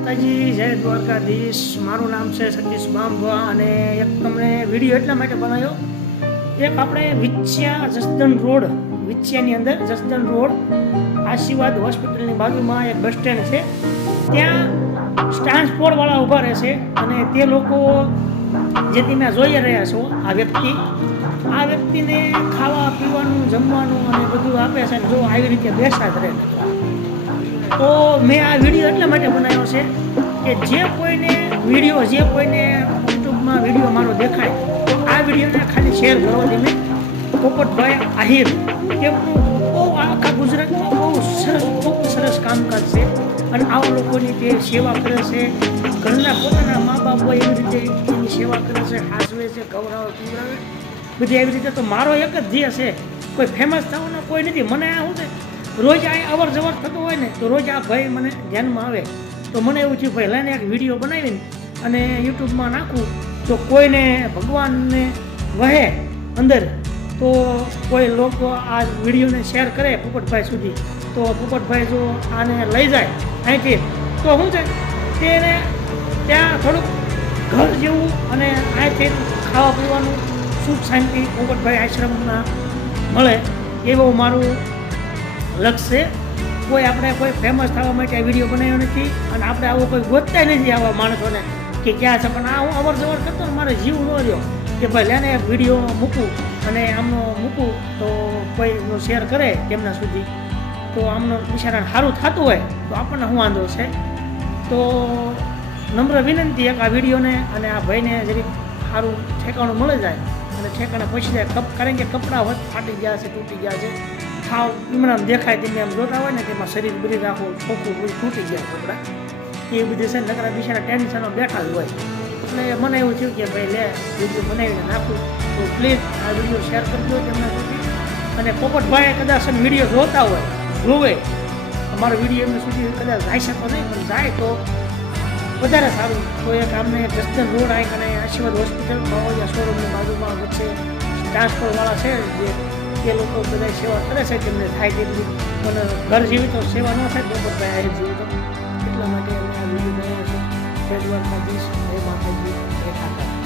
માતાજી, જય દ્વારકાધીશ. મારું નામ છે સતીશ બાંભવા અને એક તમને વીડિયો એટલા માટે બનાવ્યો. એક આપણે વિચ્યા જસદન રોડ, વિચ્યાની અંદર જસદન રોડ આશીર્વાદ હોસ્પિટલની બાજુમાં એક બસ સ્ટેન્ડ છે. ત્યાં ટ્રાન્સપોર્ટવાળા ઊભા રહેશે અને તે લોકો જે તમે જોઈ રહ્યા છો, આ વ્યક્તિ, આ વ્યક્તિને ખાવા, પીવાનું, જમવાનું અને બધું આપે છે જો આવી રીતે બેસા રહે તો મેં આ વીડિયો એટલા માટે બનાવ્યો છે કે જે કોઈને વીડિયો જે કોઈને યુટ્યુબમાં વીડિયો મારો દેખાય, આ વિડીયોને ખાલી શેર કરો તમે પોપટભાઈ આહિર એમનું બહુ આખા ગુજરાતમાં બહુ સરસ બહુ સરસ કામકાજ છે. અને આવા લોકોની જે સેવા કરે છે, ઘરના પોતાના મા બાપ હોય એવી રીતે એની સેવા કરે છે, હાસવે છે ગૌરાવે પીવરાવે બધી એવી રીતે તો મારો એક જ ધ્યેય છે. કોઈ ફેમસ થવાનો કોઈ નથી. મને આ છે? રોજ આ અવર જવર થતો હોય ને, તો રોજ આ ભાઈ મને ધ્યાનમાં આવે. તો મને એવું થયું ભાઈ લઈને એક વીડિયો બનાવીને અને યુટ્યુબમાં નાખું. તો કોઈને ભગવાનને વહે અંદર, તો કોઈ લોકો આ વિડીયોને શેર કરે પોપટભાઈ સુધી. તો પોપટભાઈ જો આને લઈ જાય અહીંથી, તો શું છે? તેને ત્યાં થોડુંક ઘર જેવું અને અહીંથી ખાવા પીવાનું સુખ શાંતિ પોપટભાઈ આશ્રમમાં મળે, એવું મારું લક્ષ્ય કોઈ આપણે કોઈ ફેમસ થવા માટે આ વીડિયો બનાવ્યો નથી અને આપણે આવો કોઈ ગોતતા નથી આવા માણસોને કે ક્યાં છે. પણ આ હું અવર જવર કરતો ને મારે જીવ ન રહ્યો કે ભાઈ લેને વીડિયો મૂકું અને આમનો મૂકું તો કોઈ શેર કરે તેમના સુધી. તો આમનો બિચારાને સારું થતું હોય તો આપણને શું વાંધો છે? તો નમ્ર વિનંતી એક આ વિડીયોને અને આ ભાઈને જરી સારું ઠેકાણું મળી જાય અને ઠેકાણે પહોંચી જાય. કપ કારણ કે કપડાં વધ ફાટી ગયા છે, તૂટી ગયા છે. ખાવ એમણામ દેખાય તમે આમ જોતા હોય ને એમાં શરીર બરી રાખો, ખોખું બધું તૂટી ગયા કપડાં. એ બધી છે નકરા બિચારા ટેન્શનો બેઠા જ હોય. એટલે મને એવું થયું કે ભાઈ લે, વીડિયો બનાવીને નાખું. તો પ્લીઝ આ વીડિયો શેર કરજો તેમના સુધી અને પોપટભાઈ કદાચ વીડિયો જોતા હોય, જોવે. અમારો વીડિયો એમને સુધી કદાચ જાય શકો નહીં, પણ જાય તો વધારે સારું. તો એક આમને જસ્ટન રોડ આવી અને આશીર્વાદ હોસ્પિટલ બાવાજા શોરૂમની બાજુમાં વચ્ચે ટ્રાન્સફરવાળા છે જે જે લોકો બધા સેવા કરે છે તેમને થાય તેટલી. પણ ઘર જેવી તો સેવા ન થાય ગોબરભાઈ આયર જેવી તો. એટલા માટે અમે આ વીડિયો બનાવ્યો છે. જય દ્વારકાધીશ, જય માતાજી, જય કાકા